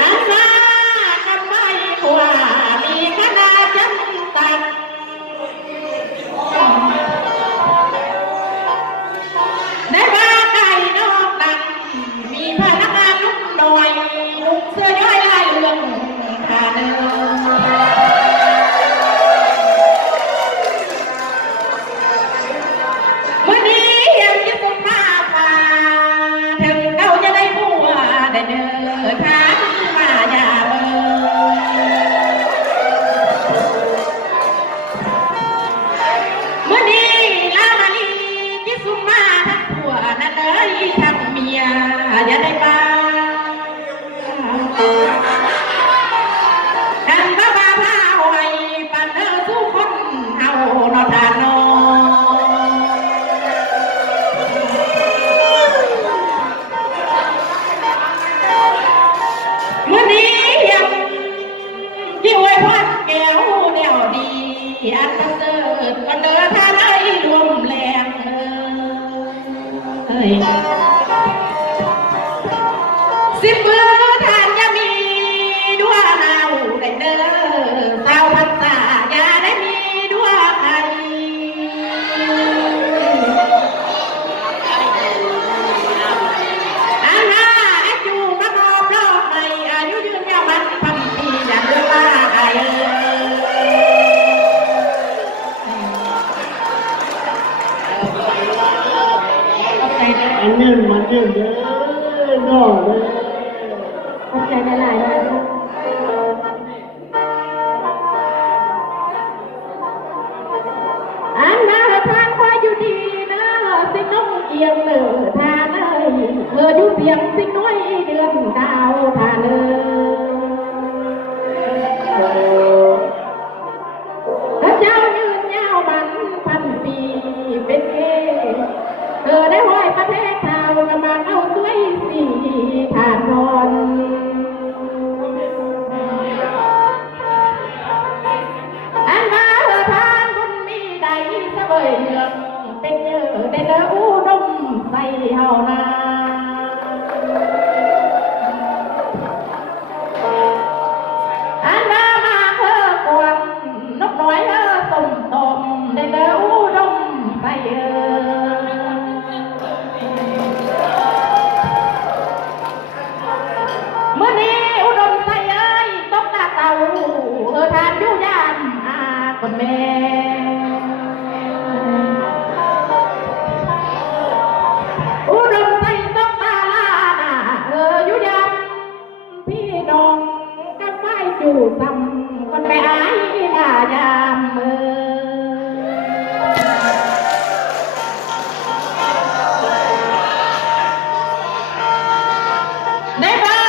อันว่ากันไม่ว่ามีคณะจำกัดในบ้านไก่นอกดังมีพนักงานนุ่มหน่อยนุ่มเสื้อย้อยลายเหลืองขาเดินวันนี้ยังจะต้องมาป่าถึงเขาจะได้บัวได้เดินทางมาอย่าเบอวันนี้ลามาลีที่สุมาทั้งผัวนั่นเลยทั้งเมียอย่าได้ป่าดังบ้าบ้าบ้าไว้ปันเธอสู้คนเฮานอทานอมื่อนี้ยังที่ไว้พัดแก้วแนวดีอันเกิดวันเดินทางไอ้รวมแรงสิบมือทานจะมีด้วยเนาได้เด้อสาวพันตาอย่าได้มีด้วยใครอาณาจูมาบอบรอบในอายุยืนยาวมันพันปีอย่างเรื่องว่าไอ้อันนี้มันเยอะเลยนอกเลย ขอบใจหลายๆนะอันนาทางคอยอยู่ดีนะสิน้องเอียงเลือทานเลยเมื่ออยู่เสียงสิน้อยเดือนดาวทานเลยพระเจ้ายืนยาวมันพันปีเป็นเกเธอได้ห้อยประเทศชาวกำลังเอาด้วยสีทานนอนอันมาเธอทานคนมีใดเสวยเมืองเป็นเยอะได้เนื้ออุดมใส่เฮานาอันมามาเธอกวนนกน้อยเธอตุ่มตมได้เนื้ออุดมใส่เมื่อนี้อุดมใส่เอ้ยตกตาเต่าทานยุยานคนแม่อุดมใส่ตกตาลานายุยานพี่น้องกันไฟจูซ้ำคนแม่อายหน้ายามในบ้า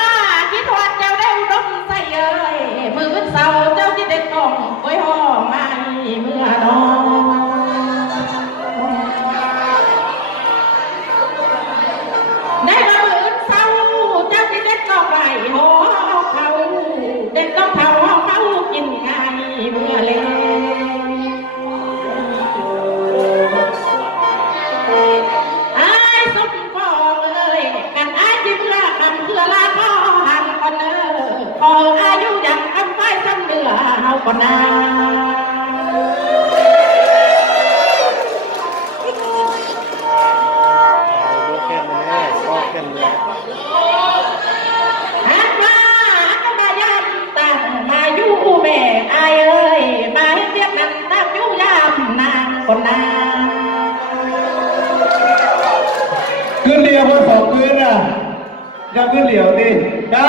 คิดว่าเจ้าได้อุดมใส่เอ้ยมือเสาเจ้าที่เด็ดกล่องไว้ห้องไม่เมื่อนอนในบ้ามือเสาเจ้าที่เด็ดกล่องไว้ห้องเขาเด็ดกล่องเขาห้องเขากินไงเมื่อเล่ไอ้สุดฟองเลยกันไอ้จิ้มละกันเพื่อละพ่อหันคนขออายุยังคำไฟจนเหนือเฮาก่อนนาฮักว่าก็มาย้ำตั้งมาอยู่แม่อายเอ้ยมาให้เรียกนั้นตั้งอยู่ยามนางคนนาขึ้นเรียวคนสองขึ้นอ่ะจะขึ้นเหลียวดินะ